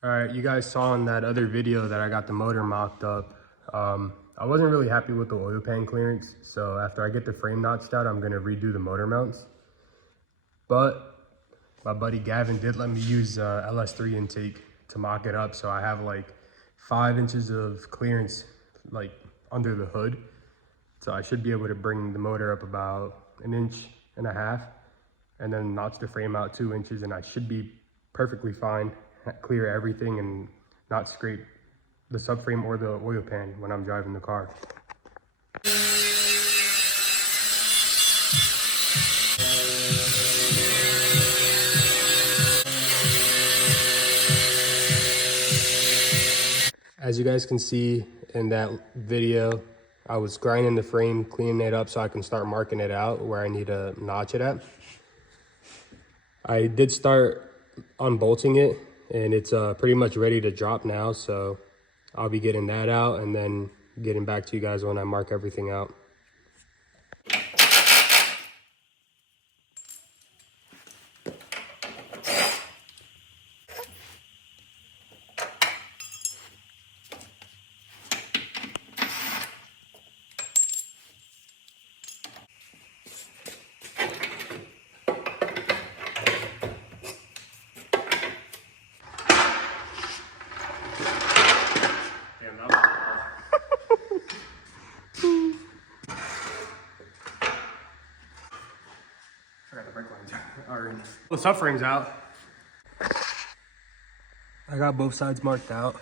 All right, you guys saw in that other video that I got the motor mocked up. I wasn't really happy with the oil pan clearance, so after I get the frame notched out, I'm gonna redo the motor mounts. But my buddy Gavin did let me use LS3 intake to mock it up, so I have like 5 inches of clearance like under the hood. So I should be able to bring the motor up about 1.5 inches and then notch the frame out 2 inches, and I should be perfectly fine, clear everything and not scrape the subframe or the oil pan when I'm driving the car. As you guys can see in that video, I was grinding the frame, cleaning it up so I can start marking it out where I need to notch it at. I did start unbolting it and it's pretty much ready to drop now, so I'll be getting that out and then getting back to you guys when I mark everything out. The subframe's out. I got both sides marked out.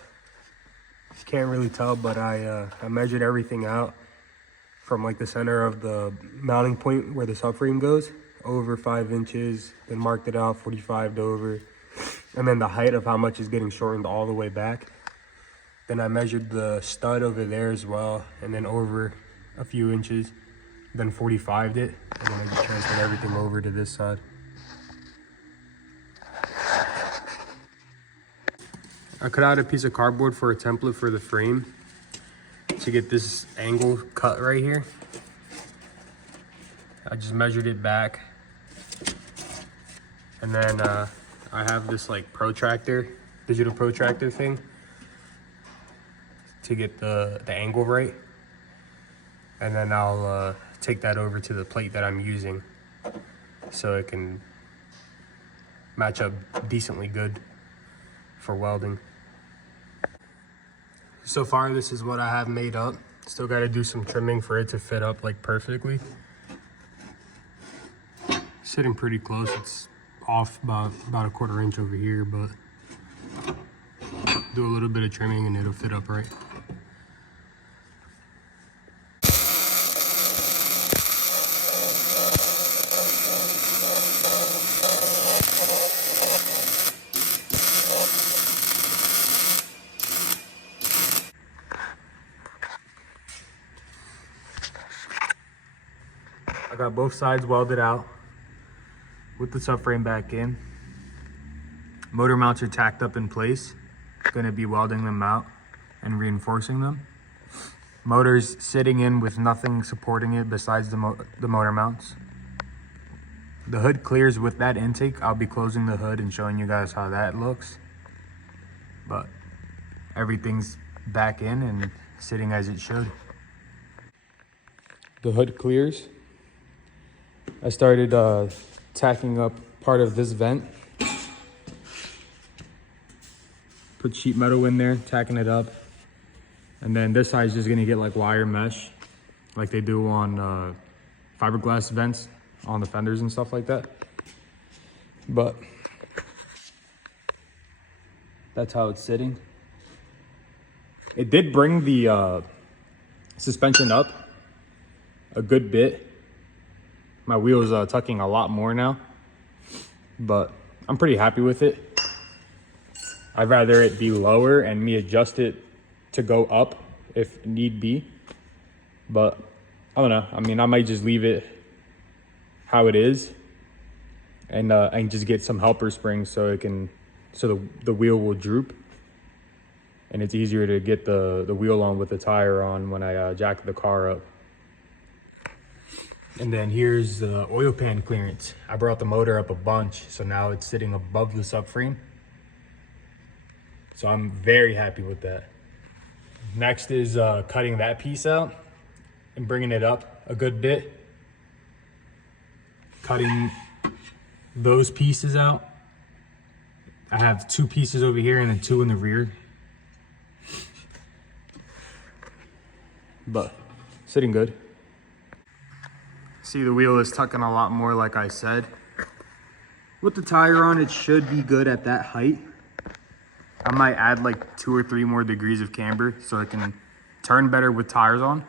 You can't really tell, but I measured everything out from like the center of the mounting point where the subframe goes over 5 inches, then marked it out 45 over, and then the height of how much is getting shortened all the way back. Then I measured the stud over there as well, and then over a few inches, then 45'd it, and then I just transferred everything over to this side. I cut out a piece of cardboard for a template for the frame to get this angle cut right here. I just measured it back. And then I have this like protractor, digital protractor thing to get the angle right. And then I'll take that over to the plate that I'm using so it can match up decently good for welding. So far, this is what I have made up. Still got to do some trimming for it to fit up like perfectly. Sitting pretty close. It's off about a 1/4 inch over here, but do a little bit of trimming and it'll fit up right. I got both sides welded out with the subframe back in. Motor mounts are tacked up in place. Gonna be welding them out and reinforcing them. Motor's sitting in with nothing supporting it besides the motor mounts. The hood clears with that intake. I'll be closing the hood and showing you guys how that looks. But everything's back in and sitting as it should. The hood clears. I started tacking up part of this vent. Put sheet metal in there, tacking it up. And then this side is just gonna get like wire mesh, like they do on fiberglass vents on the fenders and stuff like that. But that's how it's sitting. It did bring the suspension up a good bit. My wheel's tucking a lot more now, but I'm pretty happy with it. I'd rather it be lower and me adjust it to go up if need be. But I don't know. I mean, I might just leave it how it is and just get some helper springs so it can, so the wheel will droop. And it's easier to get the wheel on with the tire on when I jack the car up. And then here's the oil pan clearance. I brought the motor up a bunch, so now it's sitting above the subframe. So I'm very happy with that. Next is cutting that piece out and bringing it up a good bit. Cutting those pieces out. I have 2 pieces over here and then 2 in the rear. But sitting good. See, the wheel is tucking a lot more, like I said. With the tire on, it should be good at that height. I might add like 2 or 3 more degrees of camber so it can turn better with tires on.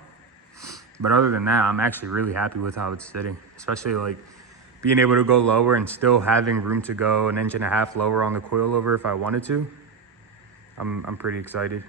But other than that, I'm actually really happy with how it's sitting, especially like being able to go lower and still having room to go 1.5 inches lower on the coilover if I wanted to. I'm pretty excited.